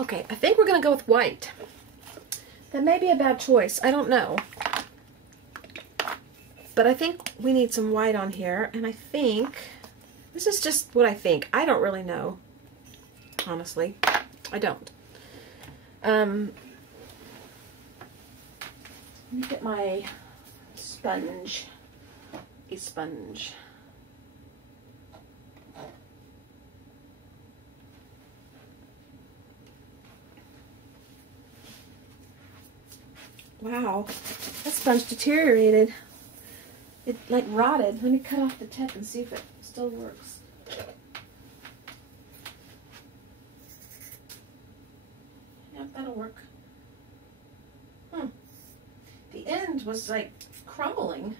Okay, I think we're going to go with white. That may be a bad choice. I don't know. But I think we need some white on here. And I think, this is just what I think. I don't really know. Honestly. I don't. Let me get my sponge. A sponge. Wow, that sponge deteriorated. It like rotted. Let me cut off the tip and see if it still works. Yep, that'll work. The end was like crumbling,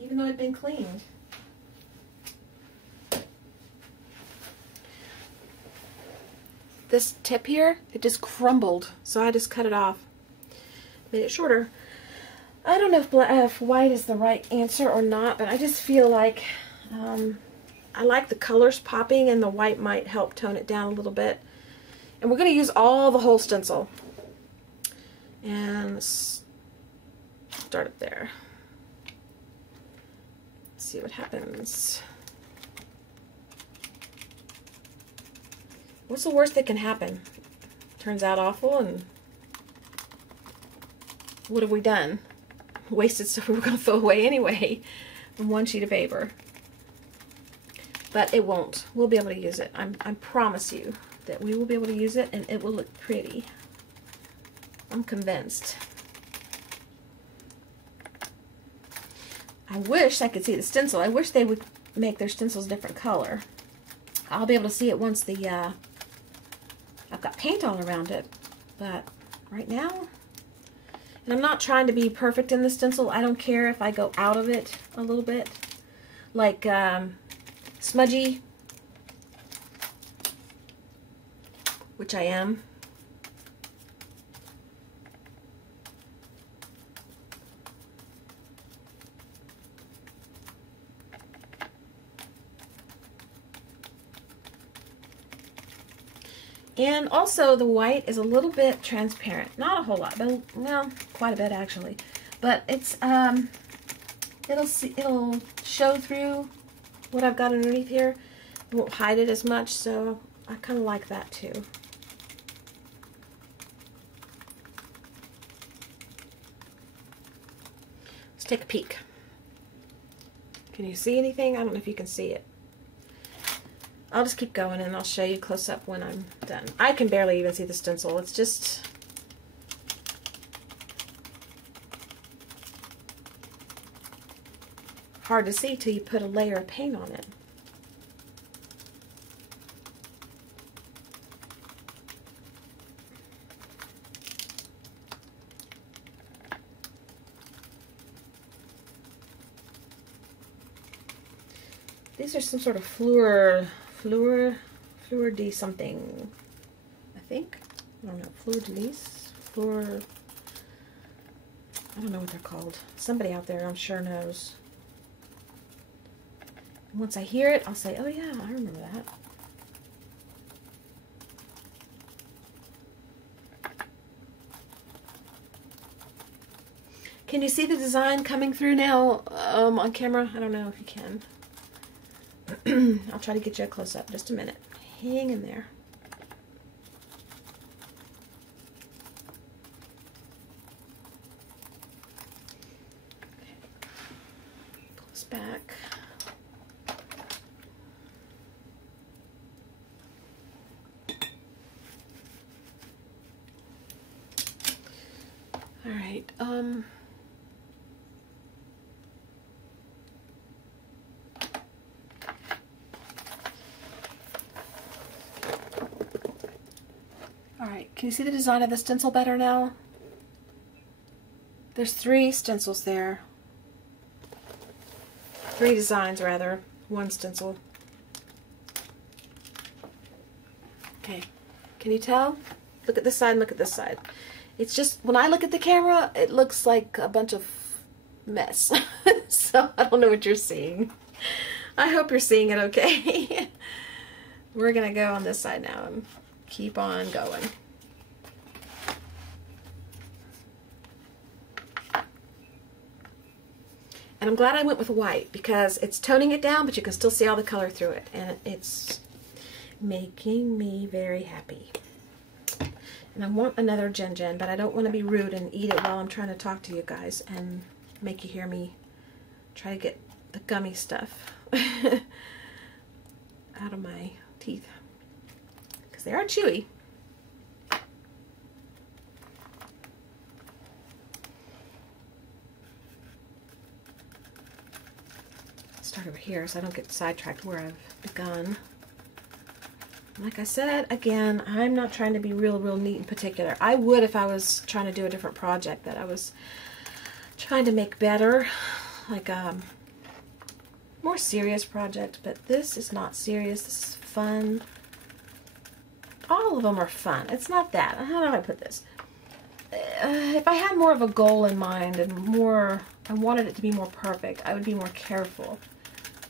even though it had been cleaned. This tip here, it just crumbled, so I just cut it off. Made it shorter. I don't know if white is the right answer or not, but I just feel like I like the colors popping, and the white might help tone it down a little bit. And we're going to use all the whole stencil. And let's start it there. Let's see what happens. What's the worst that can happen? Turns out awful, and what have we done? Wasted stuff we were going to throw away anyway on one sheet of paper. But it won't. We'll be able to use it. I promise you that we will be able to use it, and it will look pretty. I'm convinced. I wish I could see the stencil. I wish they would make their stencils different color. I'll be able to see it once the I've got paint all around it. But right now, and I'm not trying to be perfect in the stencil. I don't care if I go out of it a little bit. Like smudgy, which I am. And also the white is a little bit transparent. Not a whole lot, but well, quite a bit actually. But it's it'll show through what I've got underneath here. It won't hide it as much, so I kind of like that too. Let's take a peek. Can you see anything? I don't know if you can see it. I'll just keep going and I'll show you close up when I'm done. I can barely even see the stencil. It's just hard to see till you put a layer of paint on it. These are some sort of Fleur de something, I think. I don't know, Fleur de Lis? Fleur, I don't know what they're called. Somebody out there I'm sure knows. And once I hear it, I'll say, oh yeah, I remember that. Can you see the design coming through now on camera? I don't know if you can. I'll try to get you a close-up. Just a minute. Hang in there. Okay. Close back. All right. Alright, can you see the design of the stencil better now? There's 3 stencils there. 3 designs, rather. 1 stencil. Okay, can you tell? Look at this side and look at this side. It's just, when I look at the camera, it looks like a bunch of mess. So, I don't know what you're seeing. I hope you're seeing it okay. We're going to go on this side now and keep on going. And I'm glad I went with white because it's toning it down, but you can still see all the color through it. And it's making me very happy. And I want another Gen, but I don't want to be rude and eat it while I'm trying to talk to you guys and make you hear me try to get the gummy stuff out of my teeth. Because they are chewy. Start over here so I don't get sidetracked where I've begun. Like I said, again, I'm not trying to be real neat and particular. I would if I was trying to do a different project that I was trying to make better, like a more serious project, but this is not serious. This is fun. All of them are fun. It's not that. How do I put this? If I had more of a goal in mind and more, I wanted it to be more perfect, I would be more careful.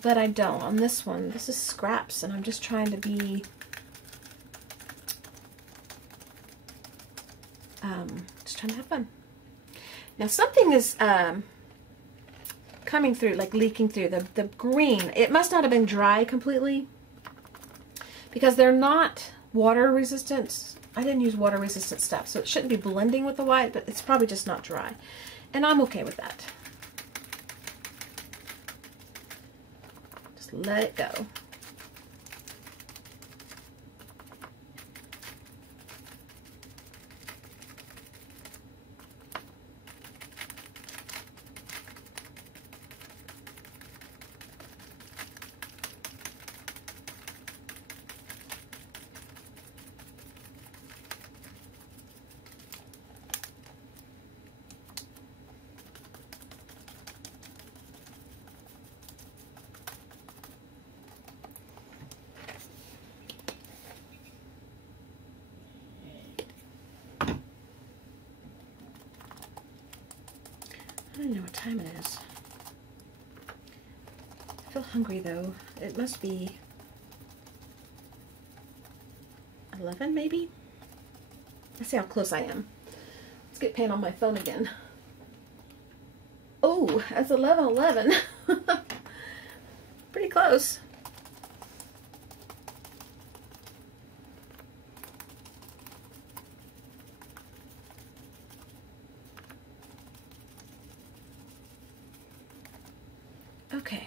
But I don't. On this one, this is scraps, and I'm just trying to be just trying to have fun. Now something is coming through, like leaking through the green. It must not have been dry completely because they're not water resistant. I didn't use water resistant stuff, so it shouldn't be blending with the white, but it's probably just not dry. And I'm okay with that. Just let it go. I don't know what time it is. I feel hungry though. It must be 11 maybe? Let's see how close I am. Let's get paint on my phone again. Oh, that's 11:11. Pretty close. Okay.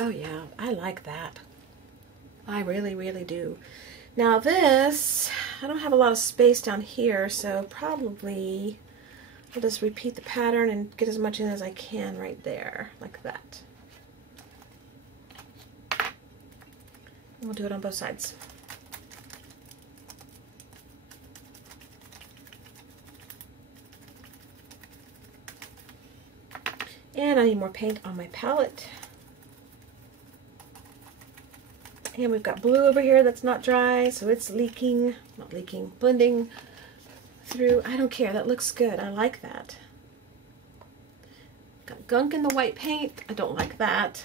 Oh yeah, I like that. I really do. Now this, I don't have a lot of space down here, so probably I'll just repeat the pattern and get as much in as I can right there, like that. We'll do it on both sides. And I need more paint on my palette. And we've got blue over here that's not dry, so it's leaking, not leaking, blending through. I don't care, that looks good. I like that. Got gunk in the white paint. I don't like that.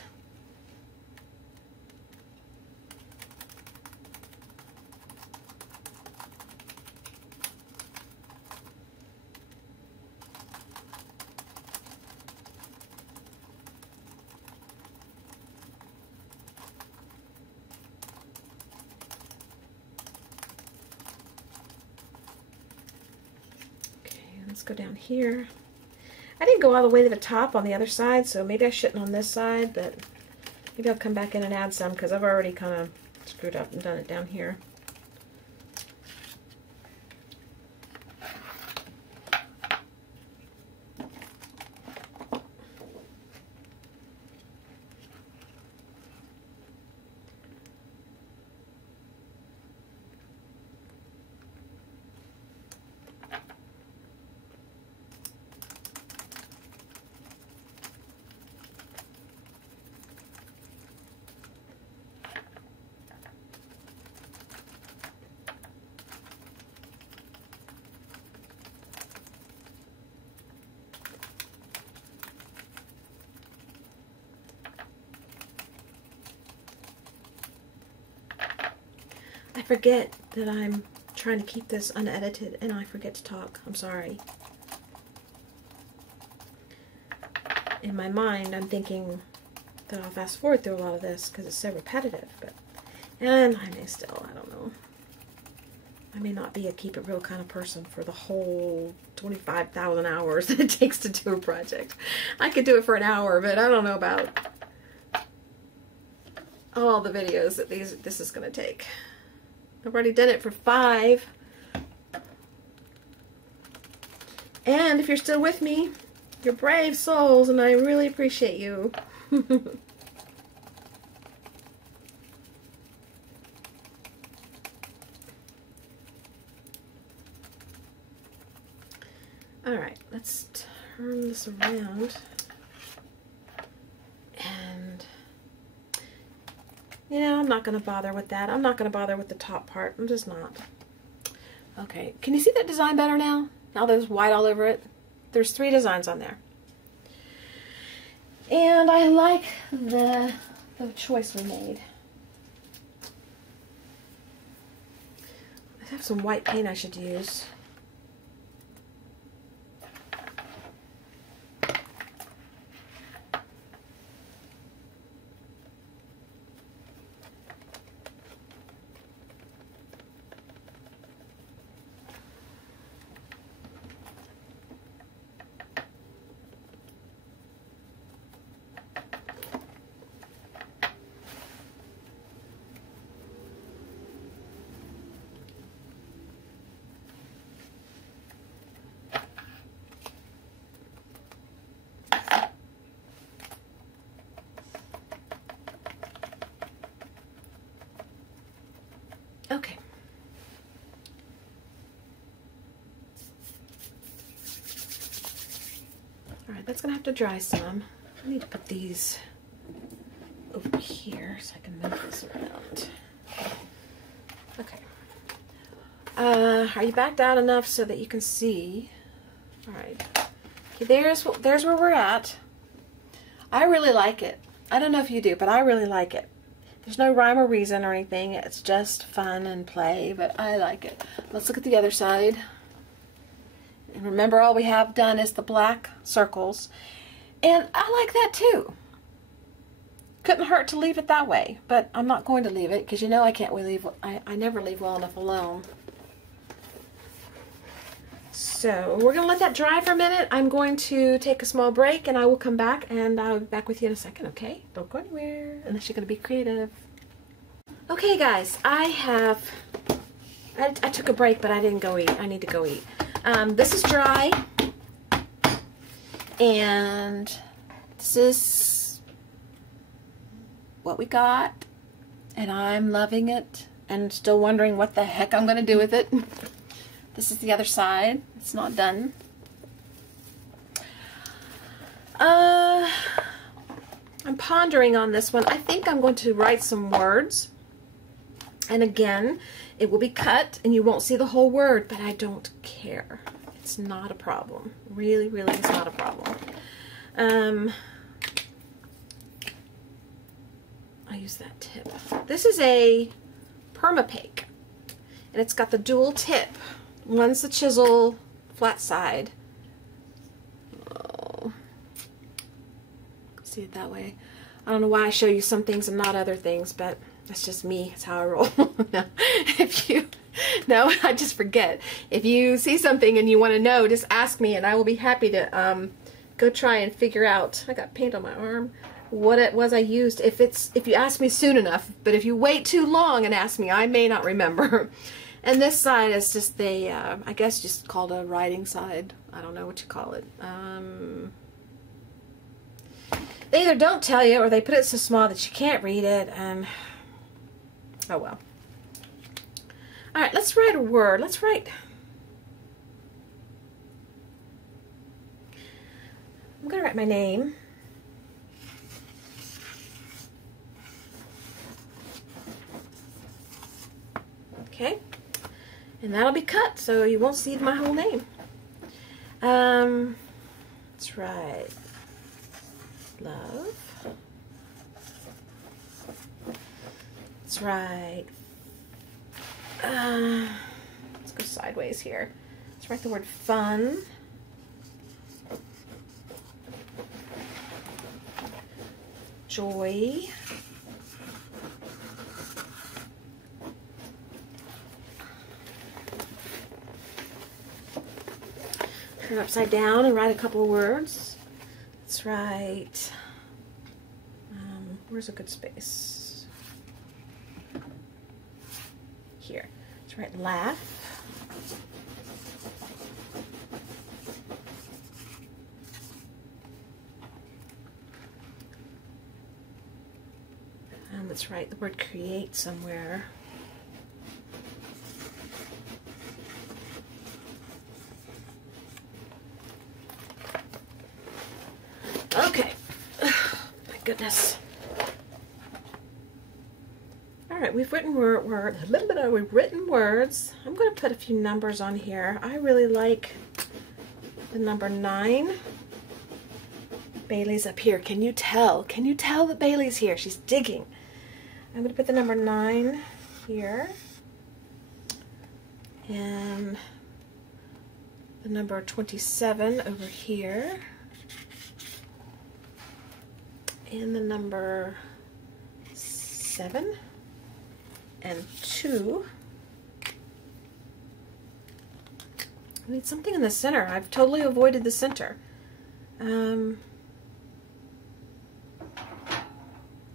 Let's go down here. I didn't go all the way to the top on the other side, so maybe I shouldn't on this side, but maybe I'll come back in and add some because I've already kind of screwed up and done it down here. forget that I'm trying to keep this unedited and I forget to talk. I'm sorry. In my mind, I'm thinking that I'll fast forward through a lot of this because it's so repetitive, and I may still, I don't know. I may not be a keep it real kind of person for the whole 25,000 hours that it takes to do a project. I could do it for an hour, but I don't know about all the videos that this is going to take. I've already done it for 5. And if you're still with me, you're brave souls, and I really appreciate you. Alright, let's turn this around. And, you know, I'm not going to bother with that. I'm not going to bother with the top part. I'm just not. Okay, can you see that design better now? Now there's white all over it. There's 3 designs on there. And I like the choice we made. I have some white paint I should use. Okay. Alright, that's going to have to dry some. I need to put these over here so I can move this around. Okay. Are you backed out enough so that you can see? Alright. Okay, there's where we're at. I really like it. I don't know if you do, but I really like it. There's no rhyme or reason or anything. It's just fun and play, but I like it. Let's look at the other side. And remember, all we have done is the black circles. And I like that too. Couldn't hurt to leave it that way, but I'm not going to leave it because you know I can't leave. I never leave well enough alone. So we're going to let that dry for a minute. I'm going to take a small break and I will come back and I'll be back with you in a second, okay? Don't go anywhere unless you're going to be creative. Okay guys, I took a break but I didn't go eat. I need to go eat. This is dry and this is what we got and I'm loving it and still wondering what the heck I'm going to do with it. This is the other side. It's not done. I'm pondering on this one. I think I'm going to write some words. And again, it will be cut and you won't see the whole word, but I don't care. It's not a problem. Really, really, it's not a problem. I'll use that tip. This is a permapaque. And it's got the dual tip. One's the chisel flat side. Oh. See it that way. I don't know why I show you some things and not other things, but that's just me. That's how I roll. No, I just forget. If you see something and you want to know, just ask me and I will be happy to go try and figure out. I got paint on my arm. What it was I used. If you ask me soon enough, but if you wait too long and ask me, I may not remember. And this side is just the, I guess just called a writing side. I don't know what you call it. They either don't tell you or they put it so small that you can't read it. And oh well. Alright, let's write a word. Let's write. I'm going to write my name. Okay. And that'll be cut, so you won't see my whole name. Let's write love. Let's write Let's go sideways here. Let's write the word fun. Joy. Turn upside down and write a couple of words. Let's write, where's a good space? Here. Let's write laugh. Let's write the word create somewhere. Okay. My goodness. All right, we've written we've written words. I'm going to put a few numbers on here. I really like the number 9. Bailey's up here. Can you tell? Can you tell that Bailey's here? She's digging. I'm going to put the number 9 here. And the number 27 over here. And the number 7 and 2. I need something in the center. I've totally avoided the center.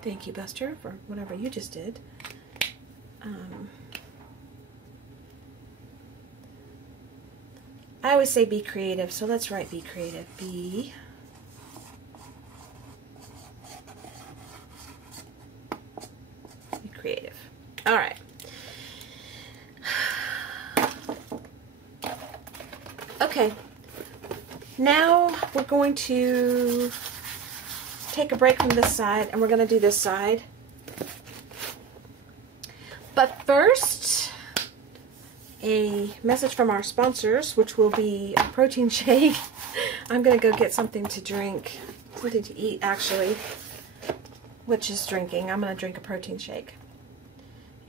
Thank you, Buster, for whatever you just did. I always say be creative, so let's write be creative. Be creative. All right. Okay. Now we're going to take a break from this side and we're going to do this side. But first, a message from our sponsors, which will be a protein shake. I'm going to go get something to drink, something to eat actually, which is drinking. I'm going to drink a protein shake.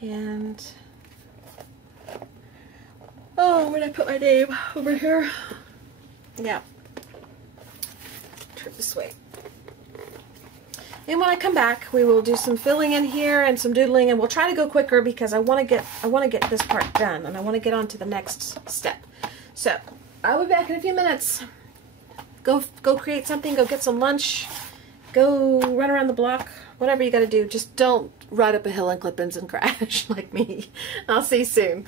And, oh, where did I put my name? Over here? Yeah. Turn this way. And when I come back, we will do some filling in here and some doodling, and we'll try to go quicker because I want to get this part done, and I want to get on to the next step. So, I'll be back in a few minutes. Go create something, go get some lunch, go run around the block, whatever you got to do. Just don't ride up a hill in clip-ins and crash like me. I'll see you soon.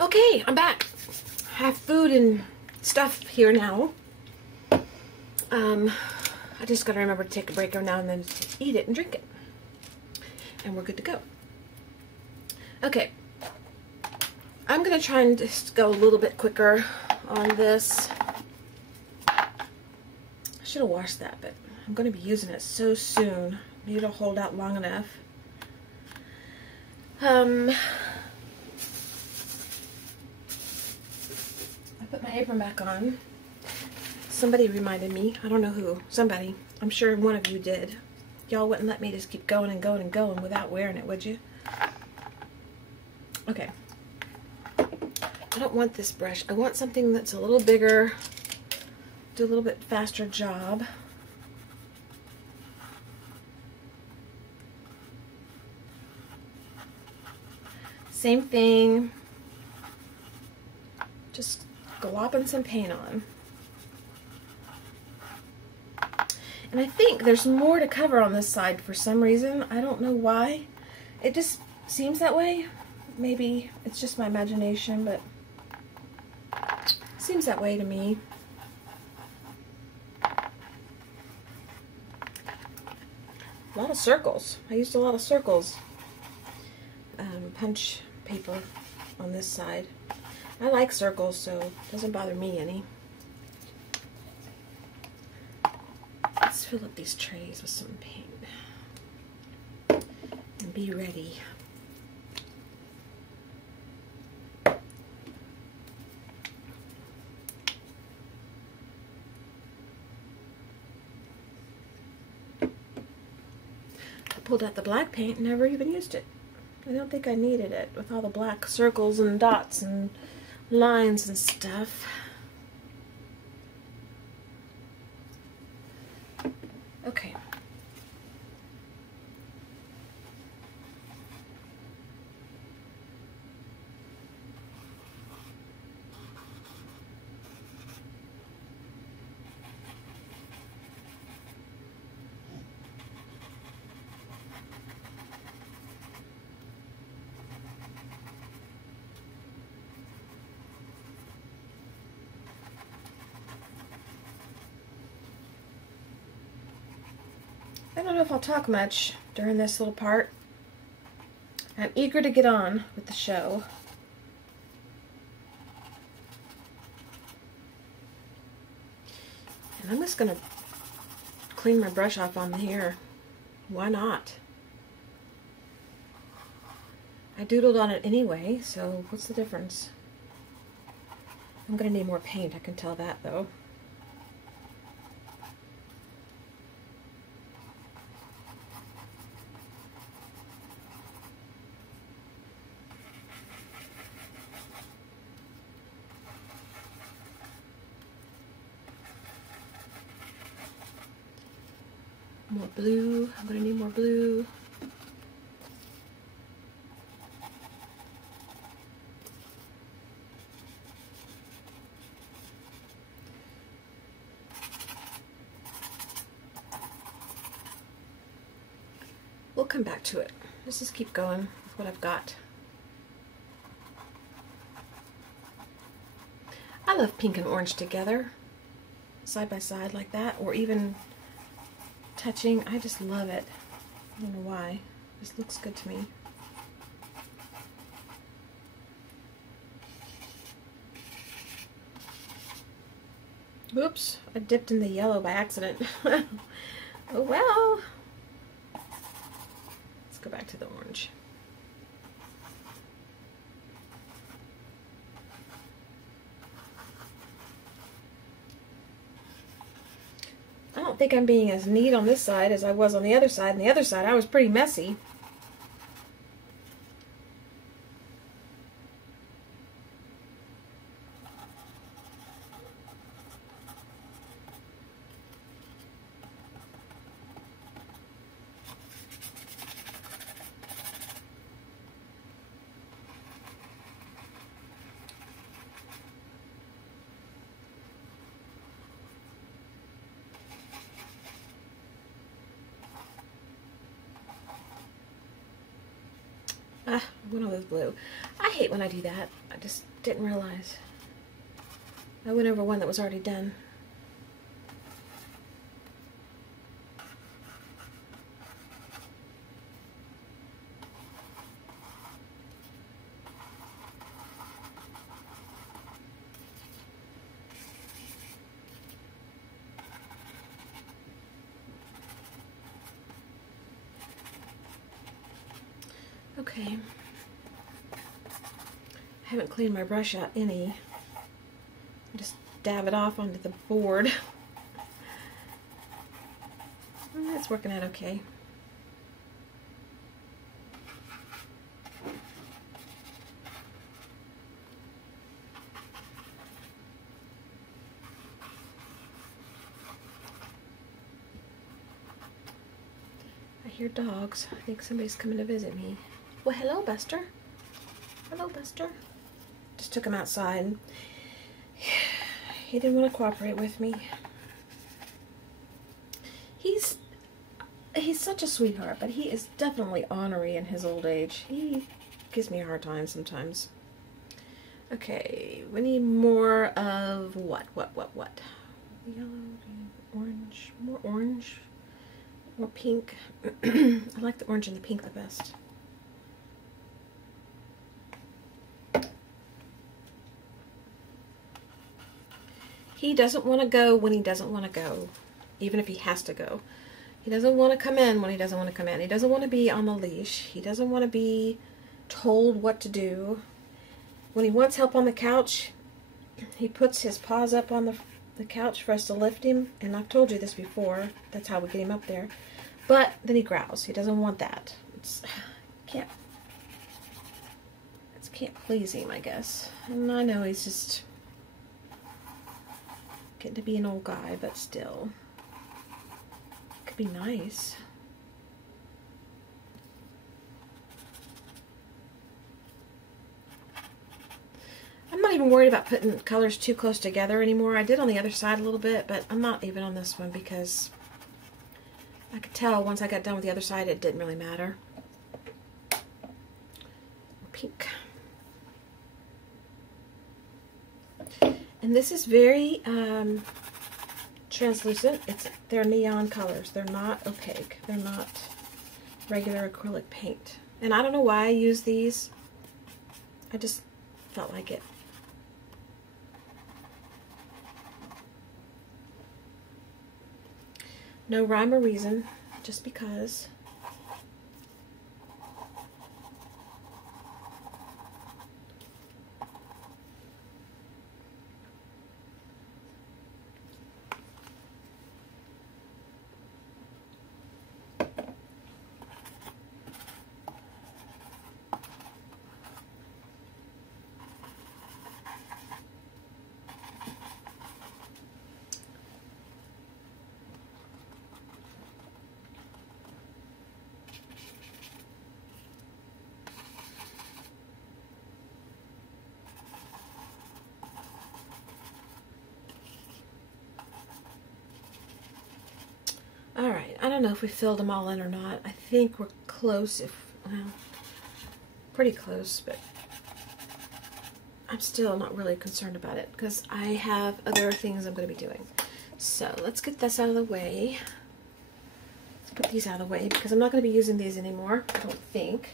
Okay, I'm back. I have food and stuff here now. I just got to remember to take a break every now and then to eat it and drink it. And we're good to go. Okay. I'm going to try and just go a little bit quicker on this. I should have washed that, but I'm going to be using it so soon. Maybe it'll hold out long enough. I put my apron back on. Somebody reminded me. I don't know who. Somebody. I'm sure one of you did. Y'all wouldn't let me just keep going and going and going without wearing it, would you? Okay. I don't want this brush. I want something that's a little bigger. Do a little bit faster job. Same thing. Just glopping some paint on. And I think there's more to cover on this side for some reason. I don't know why. It just seems that way. Maybe it's just my imagination, but it seems that way to me. A lot of circles. I used a lot of circles. Punch paper on this side. I like circles, so it doesn't bother me any. Let's fill up these trays with some paint and be ready. I pulled out the black paint and never even used it. I don't think I needed it with all the black circles and dots and lines and stuff. Okay. I don't know if I'll talk much during this little part. I'm eager to get on with the show. And I'm just going to clean my brush off on here. Why not? I doodled on it anyway, so what's the difference? I'm going to need more paint, I can tell that though. More blue. I'm going to need more blue. We'll come back to it. Let's just keep going with what I've got. I love pink and orange together, side by side like that, or even touching. I just love it. I don't know why. This looks good to me. Oops, I dipped in the yellow by accident. Oh well. Let's go back to the orange. I don't think I'm being as neat on this side as I was on the other side. On the other side, I was pretty messy. Ah, one of those blue. I hate when I do that. I just didn't realize. I went over one that was already done. Okay. I haven't cleaned my brush out any. I just dab it off onto the board. It's working out okay. I hear dogs. I think somebody's coming to visit me. Well, hello, Buster. Hello, Buster. Just took him outside. He didn't want to cooperate with me. He's such a sweetheart, but he is definitely ornery in his old age. He gives me a hard time sometimes. Okay, we need more of what? Yellow, orange, more orange, more pink. I like the orange and the pink the best. He doesn't want to go when he doesn't want to go, even if he has to go. He doesn't want to come in when he doesn't want to come in. He doesn't want to be on the leash. He doesn't want to be told what to do. When he wants help on the couch, he puts his paws up on the couch for us to lift him. And I've told you this before. That's how we get him up there. But then he growls. He doesn't want that. can't please him, I guess. And I know he's just getting to be an old guy, but still. Could be nice. I'm not even worried about putting colors too close together anymore. I did on the other side a little bit, but I'm not even on this one because I could tell once I got done with the other side it didn't really matter. Pink. And this is very translucent. They're neon colors. They're not opaque. They're not regular acrylic paint. And I don't know why I use these. I just felt like it. No rhyme or reason, just because. Alright, I don't know if we filled them all in or not. I think we're close, well, pretty close, but I'm still not really concerned about it because I have other things I'm going to be doing. So let's get this out of the way. Let's put these out of the way because I'm not going to be using these anymore, I don't think.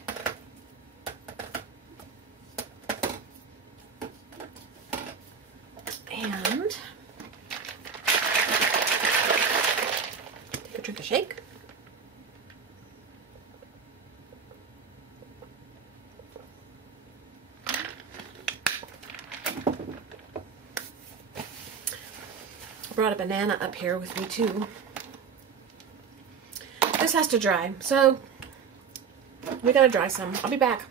And drink a shake. I brought a banana up here with me too. This has to dry, so we gotta dry some. I'll be back.